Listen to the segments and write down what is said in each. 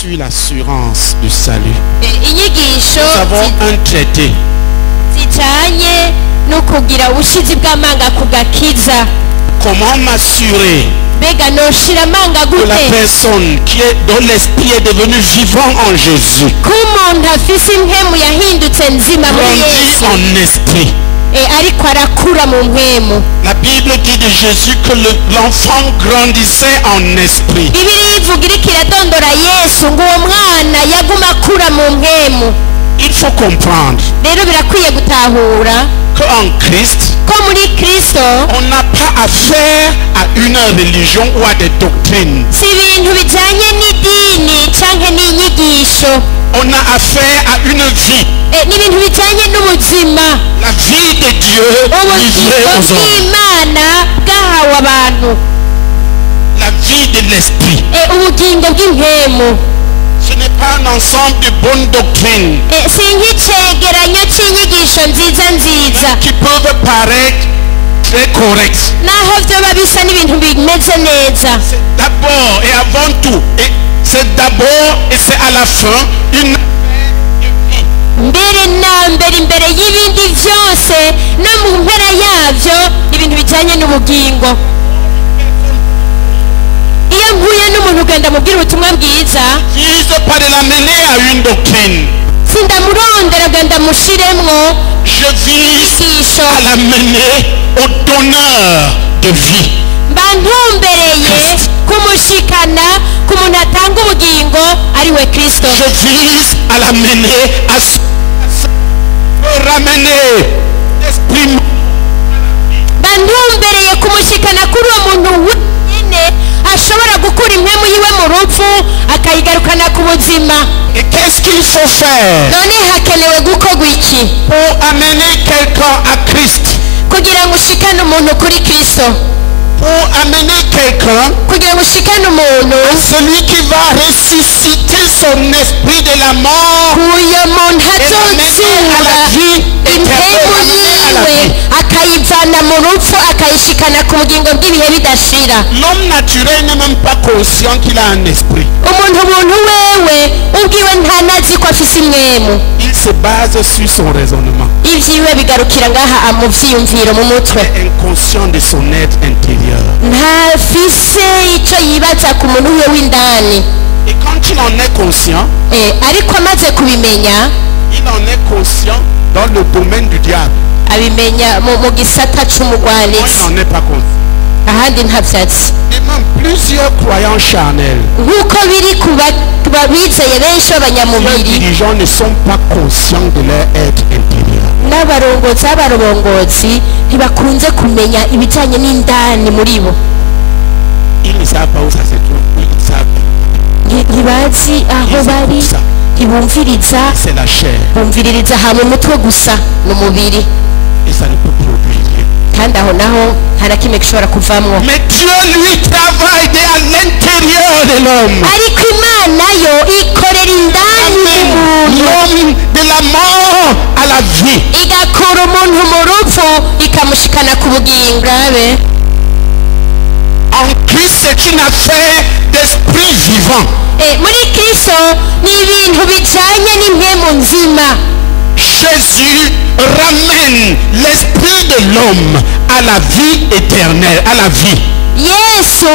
sur l'assurance du salut. inyigisho Nous avons un traité. zijanye no kugira ubushizi bw'amanga ku gakiza. Comment m'assurer Mbega noshira amanga que la gute personne dont l'esprit est devenu vivant en Jésus ko umuntu afise impemu yahindutse nzima muri grandit Yesu en esprit? ariko arakura mu mpemu. La Bible dit de Jésus que l'enfant grandissait en esprit. Bibiliya ivuga iriko iradondora Yesu ngo uwo mwana yaguma akura mu mpemu. Il faut comprendre Rero birakwiye gutahura qu'en Christ, ko muri Kristo on n'a pas affaire à une religion ou à des doctrines. si ibintu bijanye n'idini canke n'inyigisho, On a affaire à une vie, n'ibintu bijanye n'ubuzima, la vie de Dieu livrée ubugingo aux hommes, bw'Imana bwahawe abantu, la vie de l'esprit. ubugingo bw'impemu. Ce n'est pas un ensemble de bonnes doctrines Si nk'icegeranyo c'inyigisho nziza qui peuvent paraître très correctes. naho vyoba bisa n'ibintu bimeze neza. C'est d'abord et avant tout, et c'est d'abord et c'est à la fin une mbere na mbere imbere y'ibindi vyose no mu mpera yavyo ibintu bijanye n'ubugingo. Iyo mpuye n'umuntu ugenda mubwira ubutumwa bwiza, vise pas de l'amener à une doctrine. sindamurondera ugenda mushiremwo Je vise inyigisho, à l'amener au donneur de vie. mba ntumbereye kumushikana ku muntu atanga ubugingo ari we Kristo. Je vise à l'amener à ramener l'esprit. Mba ntumbereye kumushikana kuri uwo muntu wenyine ashobora gukura impemu yiwe mu rupfu akayigarukana ku buzima. Et qu'est-ce qu'il faut faire None hakenewe gukorwa iki pour amener quelqu'un à Christ? kugira ngo ushikane umuntu kuri Kristo? Pour amener quelqu'un, Kugira ngo ushikane umuntu celui qui va ressusciter son esprit de la mort uyo muntu et l'amener à azozura la vie impemu éternelle, à la yiwe vie. akayivana mu rupfu akayishikana ku bugingo bw'ibihe bidashira. L'homme naturel n'est même pas conscient qu'il a un esprit. Umuntu wewe ubwiwe ntanazi ko afise imwemu. Il se base sur son raisonnement. Ivyiwe bigarukira ngaha mu vyiyumviro mu mutwe. Il est inconscient de son être intérieur. Ntafise ico yibaza ku muntu we w'indani. Et quand il en est conscient, Ariko amaze kubimenya, il en est conscient dans le domaine du diable. abimenya mu gisata Moi, il c'umugwanitsi, n'en est pas conscient. ahandi ntavyazi. Et même plusieurs croyants charnels, Nk'uko biri ku babizeye benshi les b'abanyamubiri dirigeants ne sont pas conscients de leur être intérieur. n'abarongozi b'abarongozi ntibakunze kumenya ibijanye n'indani muri bo. Ils ne savent pas où ça se trouve. Ils ne savent pas. Ntibazi aho bari, ntibumviriza, C'est la chair. bumviririza aha mu mutwe gusa n'umubiri, Et ça ne peut produire rien. kandi aho naho nta na kimwe gishobora kuvamwo. Mais Dieu lui travaille à l'intérieur de l'homme. Ariko Imana yo ikorera indani mu muntu, L'homme de la mort à la vie. igakura umuntu mu rupfu ikamushikana ku bugingo. En Christ, c'est une affaire d'esprit vivant. Muri Kristo ni ibintu bijanye n'impemu nzima. Jésus ramène l'esprit de l'homme à la vie éternelle, à la vie. Yesu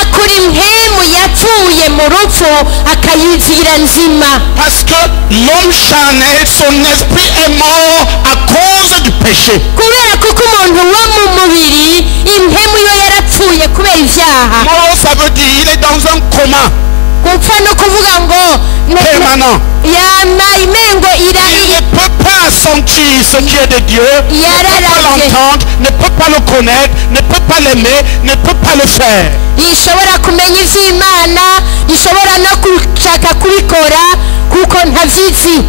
akura impemu yapfuye mu rupfu akayizira nzima. Parce que l'homme charnel, son esprit est mort à cause du péché. Kubera kuko umuntu wo mu mubiri impemu yo yarapfuye kubera ivyaha. Mort, ça veut dire il est dans un coma Gupfa no kuvuga ngo permanent. yama imengo Il ne peut pas sentir ce qui est de Dieu, ne peut pas l'entendre, ne peut pas le connaître, ne peut pas l'aimer, ne peut pas le faire. ishobora kumenya ivy'Imana, ishobora no gushaka kubikora kuko ntavyizi.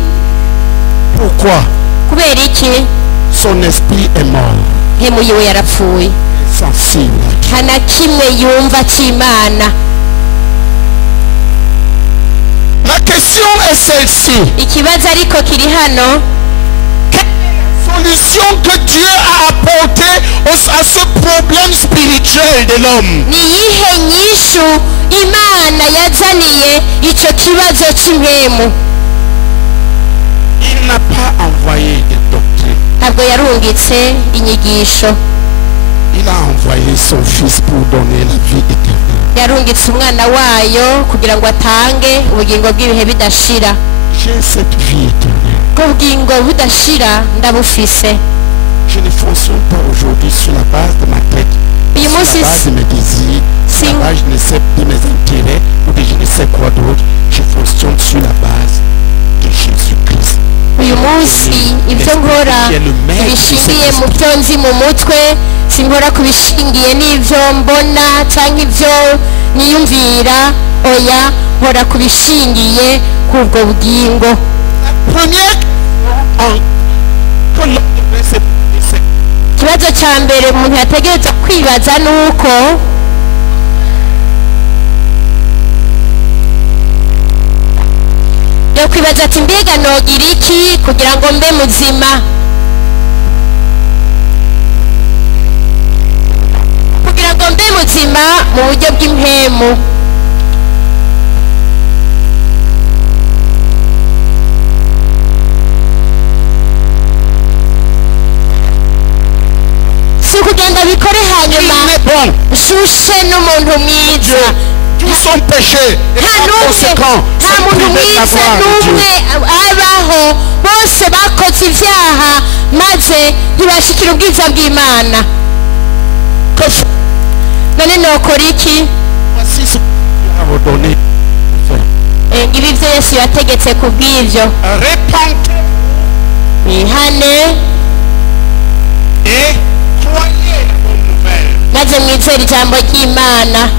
Pourquoi? Kubera iki? Son esprit est mort, Impemu yiwe yarapfuye, sensible. nta na kimwe yumva c'Imana. La question est celle-ci. Ikibazo ariko kiri hano, Quelle est la solution que Dieu a apportée à ce problème spirituel de l'homme? ni iyihe nyishu imana yazaniye icyo kibazo cy'impemu. Il n'a pas envoyé des doctrines. Ntabwo yarungitse inyigisho. Il a envoyé son fils pour donner la vie éternelle. Yarungitse umwana wayo kugira ngo atange ubugingo bw'ibihe bidashira. J'ai cette vie éternelle. Ubugingo budashira ndabufise. Je ne fonctionne pas aujourd'hui sur la base de ma tête, Uyu sur munsi la base de mes désirs, sur la base je ne sais de mes intérêts ou de je ne sais quoi d'autre. Je fonctionne sur la base de Jésus-Christ. uyu munsi ibyo nkora bishingiye mu byo nzi mu mutwe, sinkora ku bishingiye n'ibyo mbona cyangwa ibyo niyumvira, oya nkora ku bishingiye k'ubwo bugingo. Ikibazo cya mbere umuntu yategereza kwibaza ni uko yo kwibaza ati mbega nogira iki kugira ngo mbe muzima, kugira ngo mbe muzima mu buryo bw'impemu. Si ukugenda bikore hanyuma nshushe n'umuntu mwiza. Tous sont péchés et par conséquent nta muntu mwiza n'umwe abaho, bose bakoze ibyaha maze ntibashikira ubwiza bw'Imana. None nokora iki? Ibi byo Yesu yategetse ku bw'ibyo. Mwihane maze mwizere ijambo ry'Imana.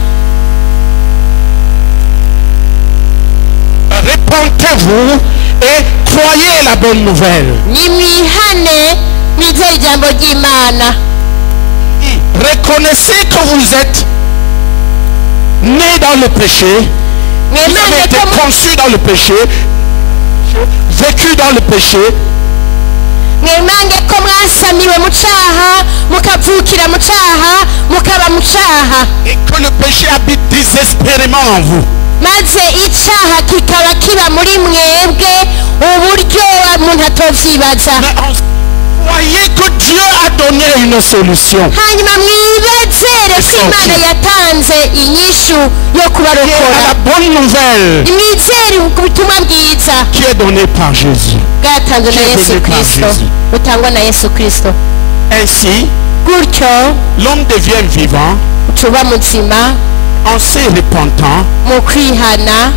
Répentez-vous et croyez la bonne nouvelle. Nimwihane mwizere ijambo ry'Imana. Reconnaissez que vous êtes né dans le péché, vous avez été conçu dans le péché, vécu dans le péché. Mwemange ko mwasamiwe mu cyaha, mukavukira mu cyaha, mukaba mu cyaha. Et que le péché habite désespérément en vous. Maze icyaha kikaba kiba muri mwebwe uburyo umuntu atovyibaza. Croyez que Dieu a donné une solution. Hanyuma mwibezere ko Imana yatanze inyishu yo kubarokora. La bonne nouvelle Mwizere ubutumwa bwiza qui est donné par Jésus. bwatanzwe na Yesu Kristo, butangwa na Yesu Kristo. Ainsi, gutyo l'homme devient vivant tuba muzima en se repentant mu kwihana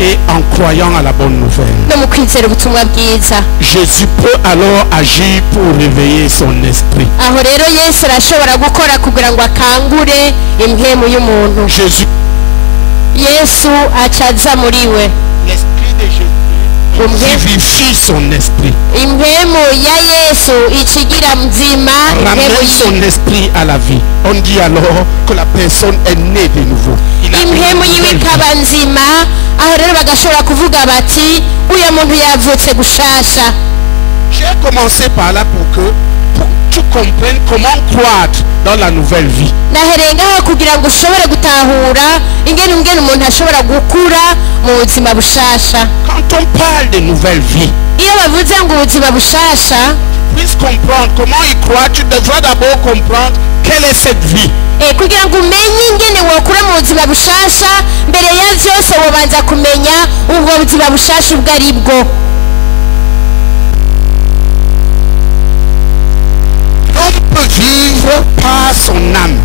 et en croyant à la bonne nouvelle. no mu kwizera ubutumwa bwiza. Jésus peut alors agir pour réveiller son esprit. Aho rero Yesu arashobora gukora kugira ngo akangure impemu y'umuntu. Yesu acaza muri we. L'esprit de Jésus vivifie son esprit. Impemu ya Yesu ichigira mzima, ramène son esprit à la vie. On dit alors que la personne est née de nouveau. Impemu yiwe ikaba nzima, aho rero bagashobora kuvuga bati uyu muntu yavutse gushasha. J'ai commencé par là pour que tu comprennes comment croître dans la nouvelle vie. Naherengaho kugira ngo ushobore gutahura ingene umuntu ashobora gukura mu buzima bushasha. Quand on parle de nouvelle vie, iyo bavuze ngo ubuzima bushasha, puisse comprendre comment il croit, tu devras d'abord comprendre quelle est cette vie. Kugira ngo umenye ingene wokura mu buzima bushasha, mbere ya vyose wobanza kumenya ubwo buzima bushasha ubwo ari bwo. On peut vivre par son âme.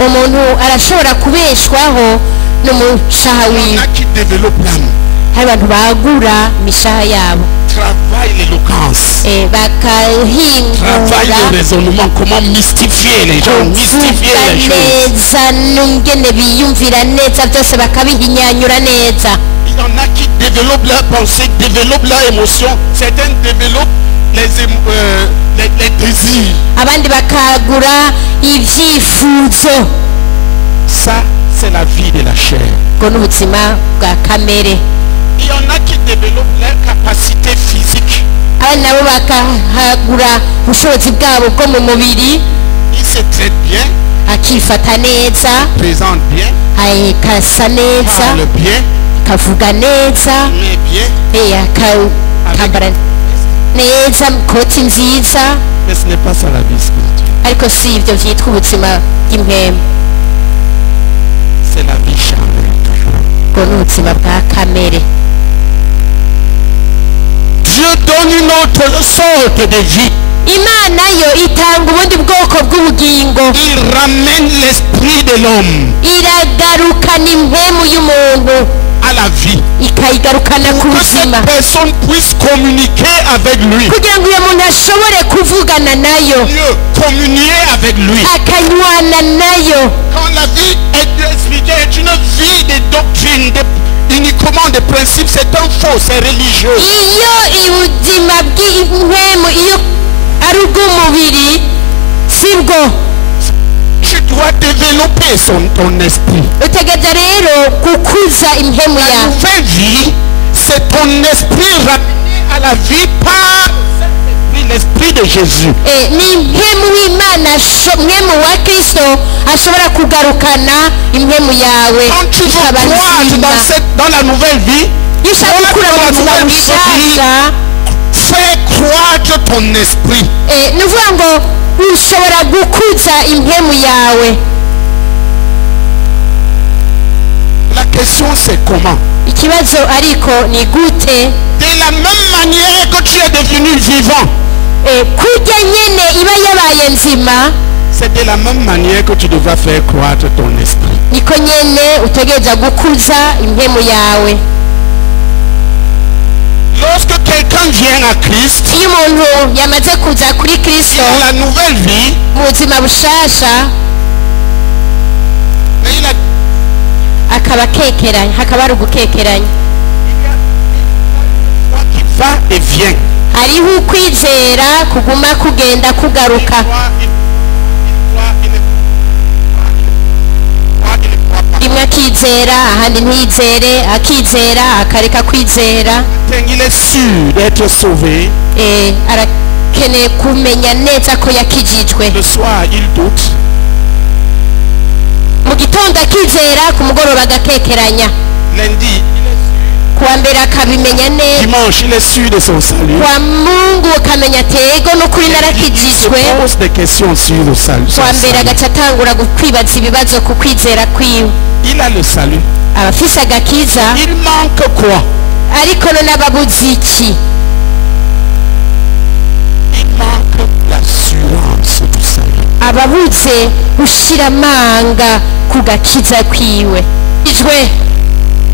Umuntu arashobora kubeshwaho n'umushaha wiwe. Il y en a qui développent l'âme. Hari abantu bagura imishaha yabo. Travaille l'éloquence. Travaille le raisonnement, comment mystifier les gens, mystifier les choses. Il y en a qui développent leur pensée, développent leur émotion. Certains développent les désirs. Ça, c'est la vie de la chair. Il y en a qui développent leur capacité physique. Il se traite bien. akifata neza, présente bien, kasa neza, parle bien, kavuga neza, met bien, akambara neza, koti nziza. mais ce n'est pas ça la vie spirituelle. Ariko si ibyo byitwa ubuzima bw'impwemu, C'est la vie charnelle. ubwo ni ubuzima bwa kamere. Dieu donne une autre sorte de vie. Imana yo itanga ubundi bwoko bw'ubugingo. Il ramène l'esprit de l'homme Iragarukana impwemu y'umuntu, à la vie. ikayigarukana ku Que cette buzima, personne puisse communiquer avec lui. kugira ngo uyo muntu ashobore kuvugana nayo, Mieux, communier avec lui. akanywana nayo. Quand la vie est expliquée, est une vie de doctrine, uniquement de principes, c'est un faux, c'est religieux. Iyo ubuzima bw'impwemu iyo ari ubw'umubiri sibwo. Tu dois développer ton esprit. Utegereza rero gukuza impwemu La yawe. nouvelle vie, c'est ton esprit ramené à la vie par l'esprit de Jésus. Ni impwemu w'Imana, impwemu wa Kristo ashobora kugarukana impwemu yawe Quand tu veux ikaba croître nzima. dans la nouvelle vie, Iyo ushaka gukura mu buzima bushasha, fais croître ton esprit. ni ukuvuga ngo ushobora gukuza impwemu yawe. La question c'est comment? Ikibazo ariko ni gute? De la même manière que tu es devenu vivant, Kurya nyene iba yabaye nzima, c'est de la même manière que tu devras faire croître ton esprit. niko nyene utegereza gukuza impwemu yawe. Lorsque quelqu'un vient à Christ, Iyo umuntu yamaze kuza kuri Kristo il a la nouvelle vie, mu buzima bushasha, mais il a akaba akekeranya, hakaba hari ugukekeranya. qui va et vient. Hariho ukwizera kuguma kugenda kugaruka. Rimwe akizera, ahandi ntiyizere, akizera akareka kwizera. Il est sûr d'être sauvé. Arakeneye kumenya neza ko yakijijwe. Le soir, il doute. Mu gitondo akizera, ku mugoroba agakekeranya. Lundi, Kuwa mbere akabimenya neza. dimanche, il est sûr de son salut. Kwa Mungu ukamenya atego n'ukuri Il narakijijwe. se pose des questions sur le salut. son Kuwa mbere salut. agaca atangura kwibaza ibibazo ku kwizera kwiwe. Il a le salut. Abafise agakiza, Il manque quoi? ariko none ababuze iki? Il manque l'assurance du salut. Ababuze gushira amanga ku gakiza kwiwe.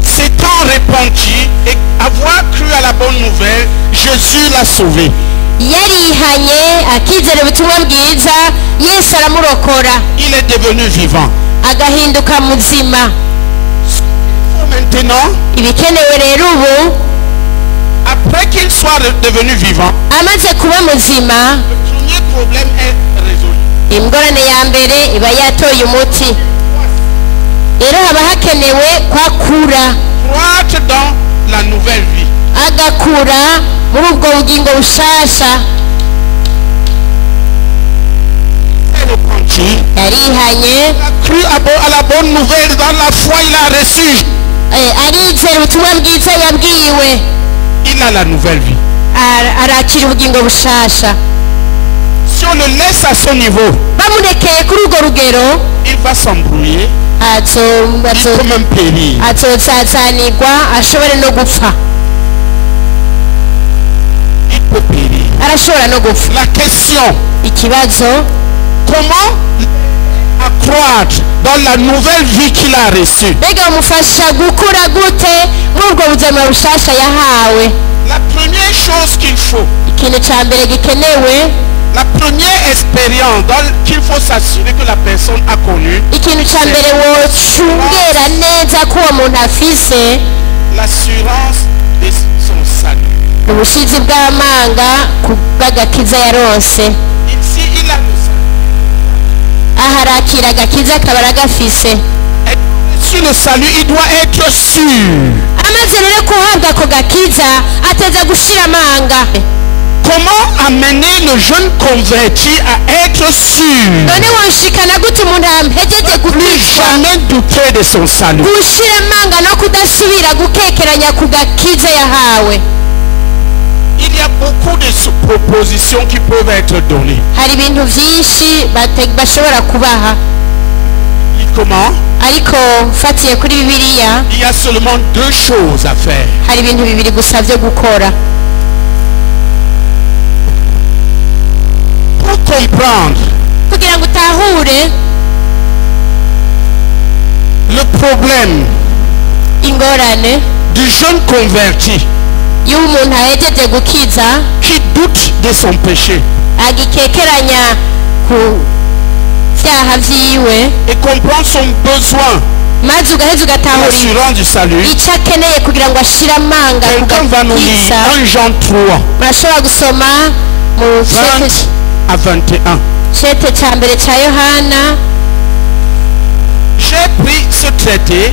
S'étant repenti et avoir cru à la bonne nouvelle, Jésus l'a sauvé. Yarihanye akizera ubutumwa bwiza, Yesu aramurokora, Il est devenu vivant. agahinduka muzima. Maintenant, Ibikenewe rero ubu, après qu'il soit devenu vivant, amaze kuba muzima, le premier problème est résolu. ingorane ya mbere iba yatoye umuti. Rero haba hakenewe kwakura, Croître dans la nouvelle vie. agakura muri ubwo bugingo bushasha. Il est repenti. Yarihanye, Il a cru à la bonne nouvelle. Dans la foi, il a reçu. arizera ubutumwa bwiza yabwiwe, Il a la nouvelle vie. arakira ubugingo bushasha. Si on le laisse à ce niveau, Bamurekeye kuri urwo rugero, il va s'embrouiller. Il peut même périr. azozazanirwa, ashobore no gupfa. Il peut périr. Arashobora no gupfa. La question, Ikibazo, comment accroître dans la nouvelle vie qu'il a reçue? mbega bamufasha gukura gute muri ubwo buzima bushasha yahawe? La première chose qu'il faut, Ikintu ca mbere gikenewe, la première expérience qu'il faut s'assurer que la personne a connue, ikintu ca mbere wocungera neza ko uwo muntu afise, l'assurance de son salut. ubushizi bw'amanga ku bw'agakiza yaronse. Ici, il a le salut. Aha arakira agakiza akaba aragafise. Et sur le salut, il doit être sûr. Amaze rero kuhabwa ako gakiza ateza gushira amanga. comment amener le jeune converti à être sûr, none woshikana gute umuntu ampejeje plus gukizwa jamais douter de son salut? gushira amanga no kudasubira gukekeranya ku gakiza yahawe? Il y a beaucoup de propositions qui peuvent être données. hari ibintu byinshi bashobora kubaha, Comment? ariko fatiye kuri bibiliya Il y a seulement deux choses à faire. hari ibintu bibiri gusa byo gukora Pour comprendre kugira ngo utahure le problème ingorane du jeune converti iyo umuntu ahejeje gukiza qui doute de son péché agikekeranya ku byaha byiwe et comprend son besoin maze ugaheza ugatahura d'assurance du salut. icyo akeneye kugira ngo ashire amanga ku Quelqu'un va nous lire gakiza. 1 Jean 3, murashobora gusoma mu 20 à 21. cete cya mbere cya yohana. J'ai pris ce traité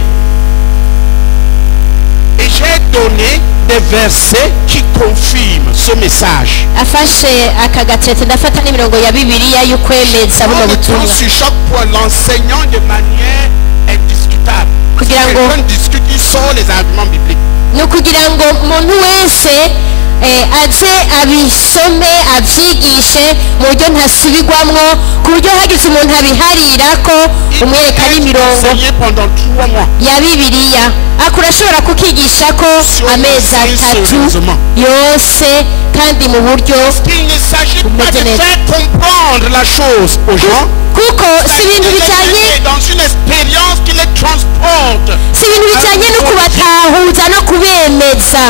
et j'ai donné des versets qui confirment ce message. afashe aka gatete ndafata n'imirongo ya bibiliya y'ukwemeza buno On le butumwa prend sur chaque point l'enseignant de manière indiscutable. Si Kugira ngo- quelqu'un discute, il sort les arguments bibliques. ni ukugira ngo umuntu wese aze abisome abyigishe mu buryo ntasubirwamwo ku buryo hagize umuntu abiharira ko Il umwereka peut être n'imirongo enseigné pendant 3 mois. ya bibiliya ariko urashobora kukigisha ko amezi atatu yose kandi mu buryo Il ne s'agit pas de Maintenant. faire comprendre la chose aux gens. kuko si ibintu bijyanye dans une expérience qui les transporte. si ibintu bijyanye no kubatahuza no kubemeza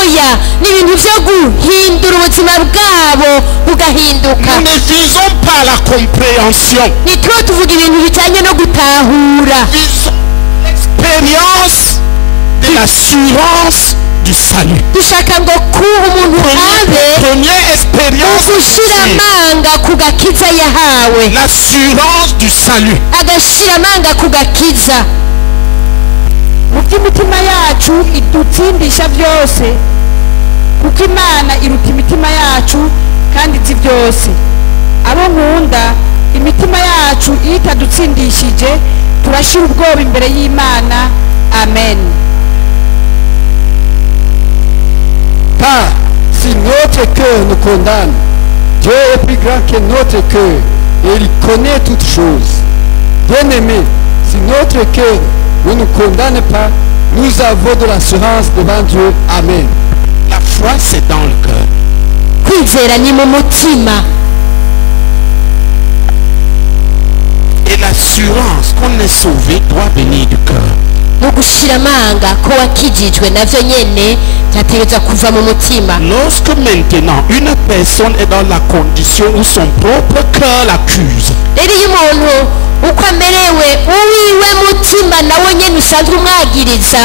oya ni ibintu byo guhindura ubuzima bwabo bugahinduka Nous ne visons pas la compréhension. nitwo tuvuga ibintu bijyanye no gutahura Visons l'expérience de l'assurance du salut. dushaka ngo ku umuntu abe Première expérience, ugushira amanga ku gakiza yahawe l'assurance du salut. agashira amanga ku gakiza mu by'imitima yacu idutsindisha byose kuko imana iruta imitima yacu kandi izi byose. abo nkunda imitima yacu iyo itadutsindishije turashira ubwoba imbere y'imana. Amen. Car si notre cœur nous condamne, Dieu est plus grand que notre cœur et il connaît toutes choses. Bien-aimés, si notre cœur ne nous condamne pas, nous avons de l'assurance devant Dieu. Amen. La foi, c'est dans le cœur. kwizera ni mu mutima Et l'assurance qu'on est sauvé doit venir du cœur. no gushira amanga ko wakijijwe navyo nyene byategerezwa kuva mu mutima. Lorsque maintenant une personne est dans la condition où son propre cœur l'accuse, rero iyo umuntu uko amerewe uwiwe mutima nawe nyene usanzwe umwagiriza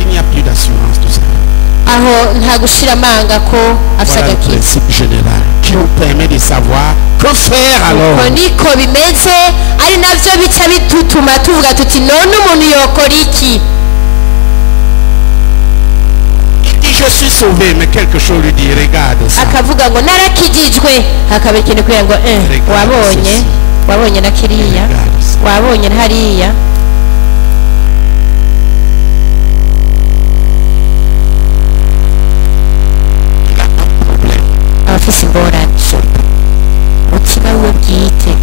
il n'y a plus d'assurance de ça. aho nta gushira amanga ko afite Voilà le agakiza. principe général qui nous permet de savoir que faire alors. uko niko bimeze ari navyo bica bitutuma tuvuga tuti none umuntu yokora iki. Il dit je suis sauvé, mais quelque chose lui dit regarde ça. akavuga ngo narakijijwe hakaba ikintu kugira ngo wabonye na kiriya wabonye na hariya. Il a un problème. abafise ingorane umutima wiwe bwite.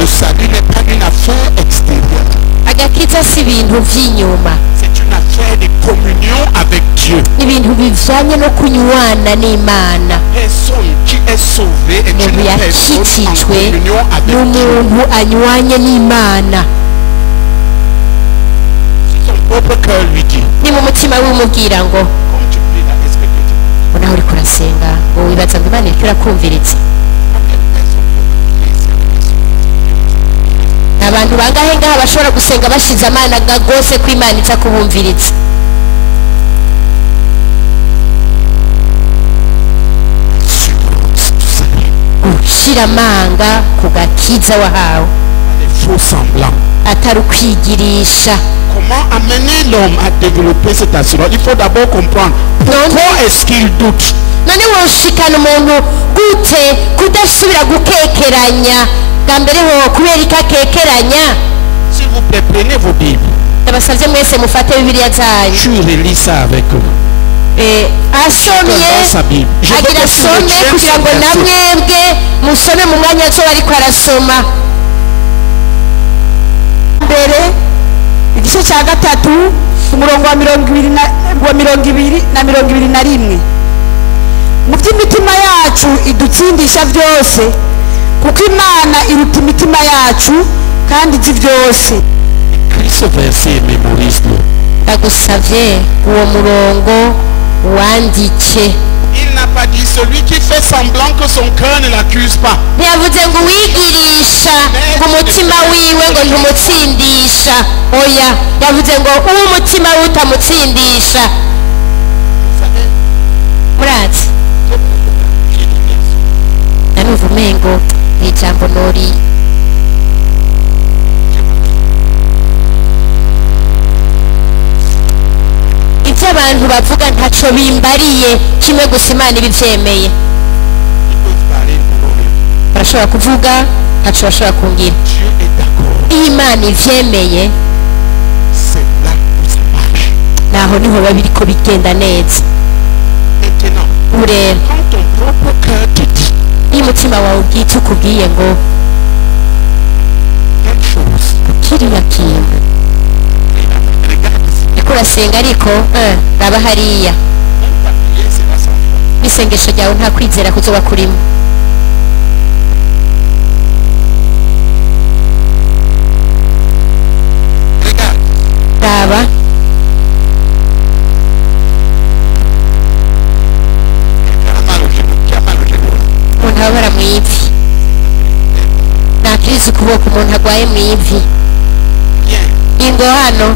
Le salut n'est pas une affaire extérieure. agakiza si ibintu vy'inyuma, C'est une affaire de communion avec Dieu. ibintu bivanye no kunywana n'Imana. Personne qui est sauvée est umuntu une personne en yakijijwe communion avec Dieu. n'umuntu anywanye n'Imana. Si son propre cœur lui dit, ni mu mutima w'umubwira ngo comme tu pries là, est-ce que Dieu te nawe uriko urasenga ngo wibaza ngo Imana iriko irakumviriza. abantu bangahe ngaha bashobora gusenga bashize amana gose ko Imana iza kubumviriza. gushira amanga ku gakiza wahawe Les faux semblants. atari ukwigirisha. Comme Comment amener l'homme à développer cette assurance? Il faut d'abord comprendre pourquoi est-ce qu'il doute. none woshikana umuntu gute kudasubira gukekeranya bwa mbere ho kubera ikakekeranya. S'il vous plaît, prenez vos Bibles. ndabasavye mwese mufate bibiliya zanyu. Je relis ça avec vous. asomye agira asome kugira ngo namwebwe musome mu mwanya azoba ariko arasoma. mbere igice cya gatatu umurongo wa 221 mu by'imitima yacu idutsindisha byose kuko Imana iruta imitima yacu kandi izi byose. Christ verset mémorise-le. ndagusavye uwo murongo wandike. Il n'a pas dit celui qui fait semblant que son cœur ne l'accuse pas. ntiyavuze ngo uwigirisha ngo umutima wiwe ngo ntumutsindisha. oya yavuze ngo uwo umutima we utamutsindisha. murazi nanumva umengo ni ijambo nori ibyo abantu bavuga ntaco bimbariye kimwe gusa Imana ibivyemeye. barashobora kuvuga ntaco bashobora kungira. iyo Imana ivyemeye naho niho biba biriko bigenda neza. ubu rero iyo umutima wawe ubwite ukubwiye ngo kiriya kintu ariko urasenga ariko raba hariya n'isengesho ryawe nta kwizera kuzoba kurimo. raba umuntu ababara mu ivi nakiriza ukuboko umuntu agwaye mu ivi ingo hano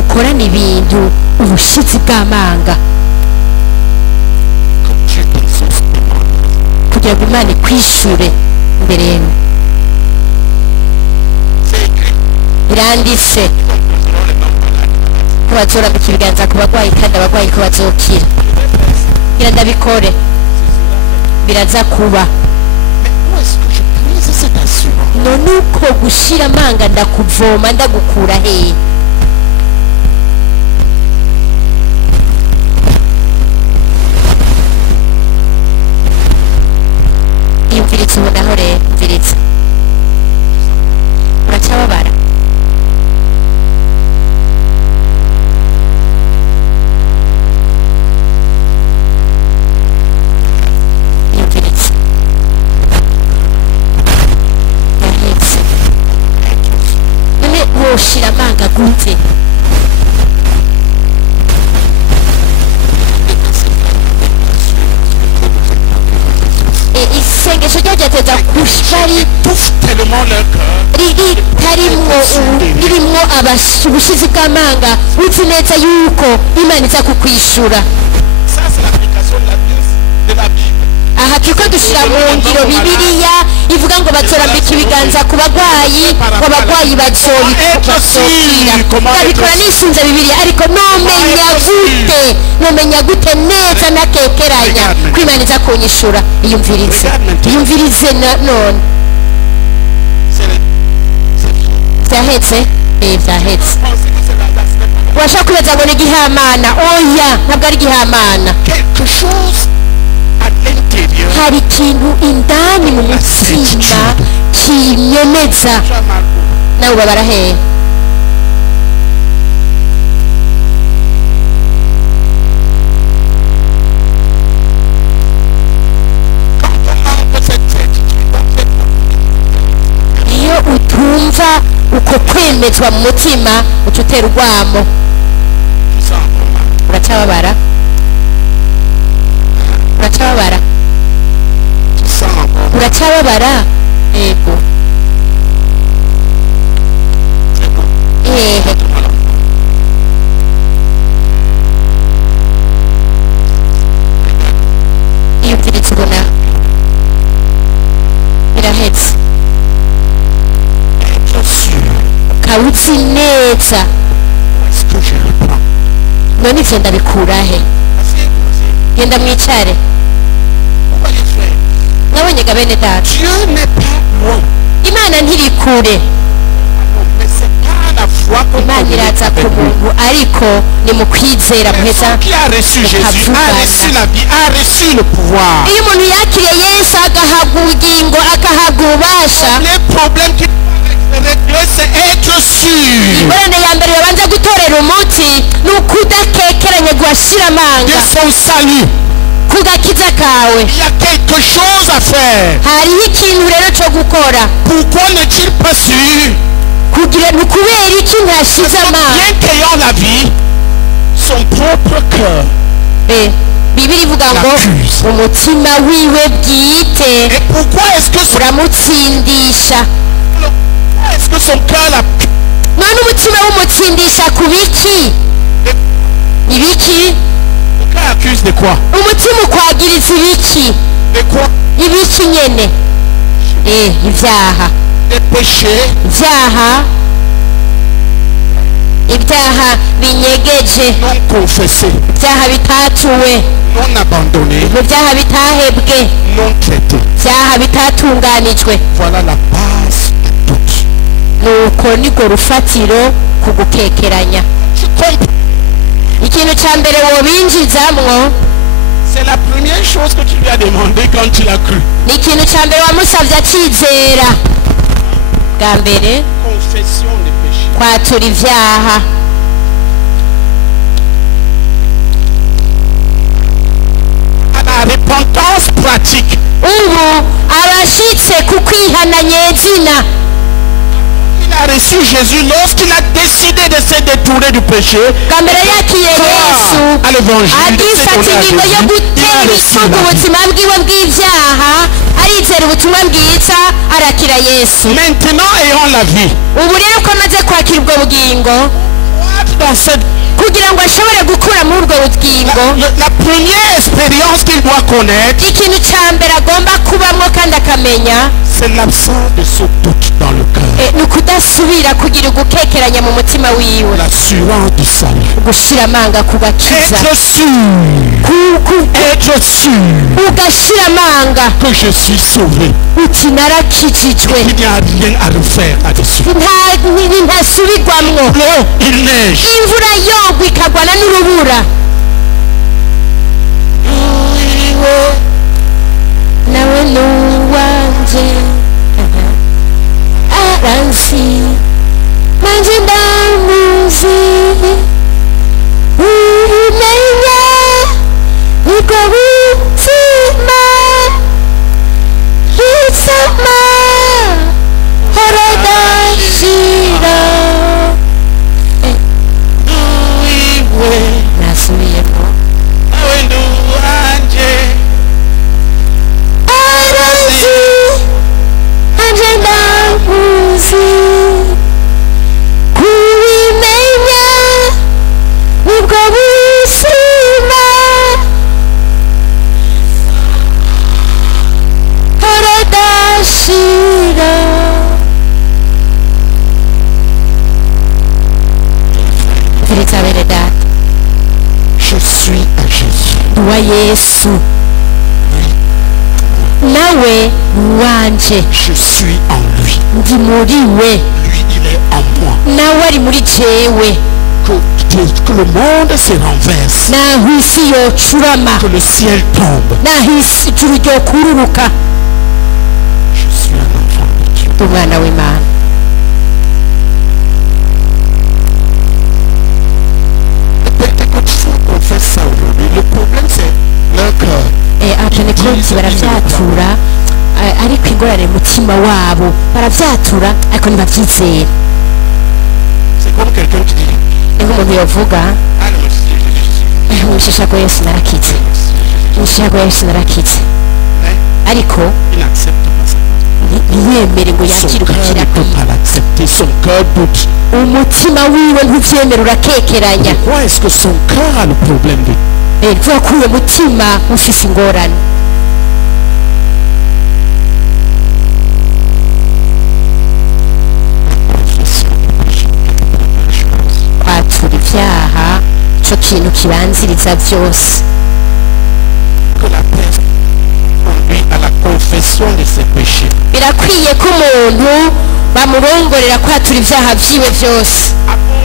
ukorana ibintu ubushizi bw'amanga kugira ngo Imana ikwishure imbere yawe. biranditse ko bazorambika ibiganza ku bagwayi kandi abagwayi ko bazokira. kugira ndabikore biraza kuba none uko gushira amanga ndakuvoma ndagukura hehe? yumviritse ubonaho rero mviritse uracyababara yumviritse yahetse none woshira amanga gute? isengesho ryo ryateza kuba ririmwo ubushizi bw'amanga uzi neza yuko Imana iza kukwishura. aha turiko dushira mu ngiro Bibiliya ivuga ngo bazorambika ibiganza ku bagwayi ngo abagwayi bazokira. ndabikora nisunze Bibiliya ariko nomenya gute neza nakekeranya ko Imana iza kunyishura. iyumvirize none vyahetse vyahetse. urashaka kubaza ngo ni igihamana? oya ntabwo ari igihamana. hari ikintu indani mu mutima kinyemeza. nawe ubabara hehe? iyo utumva uko kwemezwa mu mutima uca utera urwamo. uracyababara? uracyababara? uracyababara? yego. hehe? wawe uzi neza Est-ce que je reprends? none ivyo ndabikura he genda mwicare Pourquoi les frères? mwabonye ga bene data Dieu n'est pas loin. imana ntiri kure Mais c'est pas la foi qu'on imana communique iraza ku avec lui. muntu ariko ni mu kwizera muheza Personne qui a reçu Jésus a reçu la vie, a reçu le pouvoir. iyo umuntu yakiriye yesu agahabwa ubugingo agahabwa ububasha Les problèmes qu'il faut régler, c'est être sûr ingorane ya mbere babanza gutorera umuti ni ukudakekeranya guhashira de amanga son salut. ku gakiza kawe Il y a quelque chose à faire. hariho ikintu rero cyo gukora Pourquoi n'est-il pas sûr? kugira ni ukubera iki ntashize amanga Bien qu'ayant la vie, son propre cœur. bibiri ivuga ngo L'accuse. umutima wiwe bwite Et pourquoi est-ce que uramutsindisha son cœur l'a... none umutima w'umutsindisha ku biki ibiki Le cœur accuse de quoi? umutima ukwagiriza ibiki De quoi? ibiki nyene ibyaha Des péchés. ibyaha binyegeje Non confessés, ibyaha bitatuwe non abandonnés, mu byaha bitahebwe non traités. ibyaha bitatunganijwe Voilà la base de tout. nuko niko rufatiro ku gukekeranya Tu comprends? ikintu cya mbere wobinjizamwo C'est la première chose que tu lui as demandé quand tu l'as cru. ni ikintu cya mbere wamusabye akizera bwa mbere Confession des péchés. kwatura ibyaha À la repentance pratique. ubu abashyitse ku kwihana nyezina Il a reçu Jésus lorsqu'il a décidé de se détourner du péché. bwa mbere yakiriye yesu À l'évangile, de se agifata donner à ingingo yo Jésus, il gutera a reçu isuku la vie. ubuzima bwiwe bw'ibyaha arizera ubutumwa bwiza arakira yesu Maintenant, ayant la vie. ubu rero ko amaze kwakira ubwo bugingo Dans cette, kugira ngo ashobore gukura muri ubwo bugingo la première expérience qu'il doit connaître, ikintu cya mbere agomba kubamo kandi akamenya c'est l'absence de ce doute dans le cœur. ni ukudasubira kugira ugukekeranya mu mutima wiwe L'assurance du salut. gushira amanga ku gakiza Être sûr. Être sûr ugashira amanga que je suis sauvé. uti narakijijwe Il n'y a rien à refaire là-dessus. ntasubirwamwo Il neige. imvura yogwa ikagwana n'urubura nawe n'uwanje aransi nanje ndamuzi ubimenya ubwo buzima bwisama horodashira nasubiyemo arazi anje ndamuzi kubimenya ubwo buzima horodashira Filita bene data Je suis à Jésus. wa yesu nawe wanje Je suis en lui. ndi muri we Lui, il est en moi. nawe ari muri jewe Que le monde se renverse. naho isi yocurama Que le ciel tombe. naho isi ijuru ryokururuka Je suis un enfant de Dieu. ndi umwana w'imana Les Pentecôtistes confessent ça aujourd'hui. Le problème, c'est leur cœur. abapentekote baravyatura ariko ingorane mu mutima wabo baravyatura ariko ntibavyizera C'est comme quelqu'un qui dit, niho umuntu yovuga ah non, Jésus. mwishishako yesu narakitse mwishishako yesu narakitse Mais ariko il n'accepte pas ça. ntiyemere ngo Son yakire cœur ne ugukira peut kwiwe pas l'accepter. Son cœur doute. umutima wiwe ntuvyemere urakekeranya Pourquoi est-ce que son cœur a le problème de kuvuga ko uwo mutima ufise ingorane confession du péché? nico kintu kibanziriza byose. Que la personne conduit à la confession de ses péchés. Birakwiye ko umuntu bamurongorera kwatura ibyaha byiwe byose.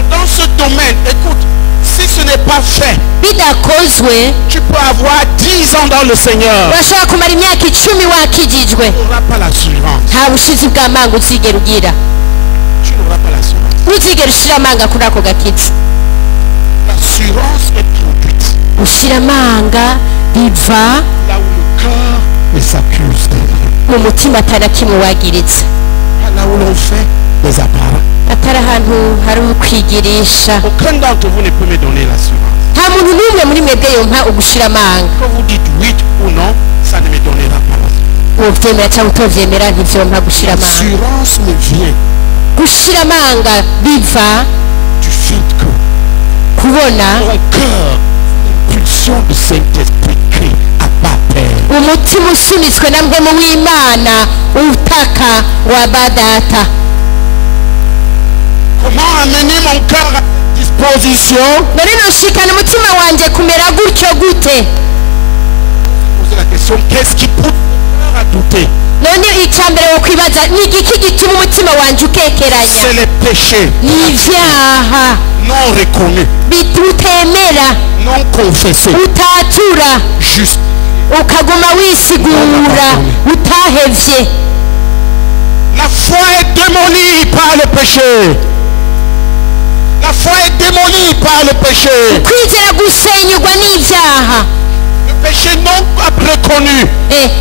Dans ce domaine, écoute, si ce n'est pas fait, bidakozwe tu peux avoir 10 ans dans le Seigneur. urashobora kumara imyaka 10 wakijijwe. Tu n'auras pas l'assurance. nta bushizi bw'amanga uzigera ugira. Tu n'auras pas l'assurance. uzigera ushira amanga kuri ako gakiza. L'assurance est produite ushira amanga biva là où le cœur ne s'accuse. mu mutima atari kimwe wagiritse. Là où l'on fait des apparences. atari ahantu hari ukwigirisha. Aucun d'entre vous ne peut me donner l'assurance. nta muntu n'umwe muri mwebwe yompa ugushira amanga. Que vous dites oui ou non, ça ne me donnera pas. uvyemera cyangwa utovyemera ntivyompa gushira amanga. L'assurance me vient gushira amanga biva du fait que kubona mon cœur, l'impulsion du Saint-Esprit crie à pas peur. umutima usunitswe na mpemu w'Imana utaka wa badata. Comment amener mon cœur à disposition? none noshikana umutima wanje kumera gutyo gute? Poser la question, qu'est-ce qui pousse mon cœur à douter? none icambere wo kwibaza ni igiki gituma umutima wanje ukekeranya? C'est les péchés ni ivyaha non reconnus, bitutemera non confessés, utatura juste. ukaguma wisigura utahevye. La foi est démolie par le péché. La foi est démolie par le péché. kwizera gusenyugwa n'ivyaha. Le péché non reconnu,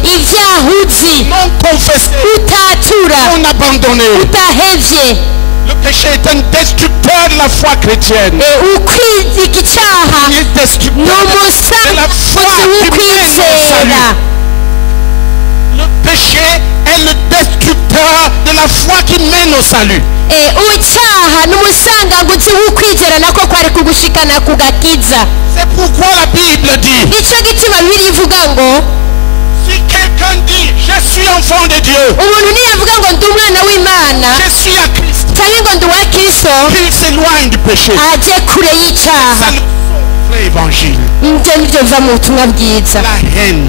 ivyaha uzi non confessé, utatura non abandonné. utahevye. Le péché est un destructeur de la foi chrétienne. ukwiza igicaha Il est destructeur ni de la umusanzu foi qui mène au w'ukwizera. salut. Le péché est le destructeur de la foi qui mène au salut. icyaha ni umusanganguzi w'ukwizera nako kwari kugushikana ku gakiza. C'est pourquoi la Bible dit, nicyo gituma Bibiliya ivuga ngo si quelqu'un dit je suis enfant de Dieu, umuntu niyavuga ngo ndi umwana w'Imana je suis à Christ, cyangwa ngo ndi uwa Kristo qu'il s'éloigne du péché. ajye kure y'icyaha. Ça le vrai évangile. ibyo nibyo biva mu butumwa bwiza. La haine,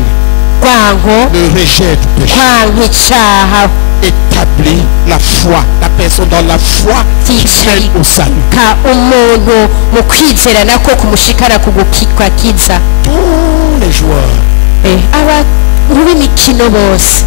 kwango le rejet du péché kwanga icyaha établit la foi, la personne dans la foi qui mène au salut. ka umuntu mu kwizera nako kumushikara kugukikwa kiza. Tous les joueurs abantu b'imikino bose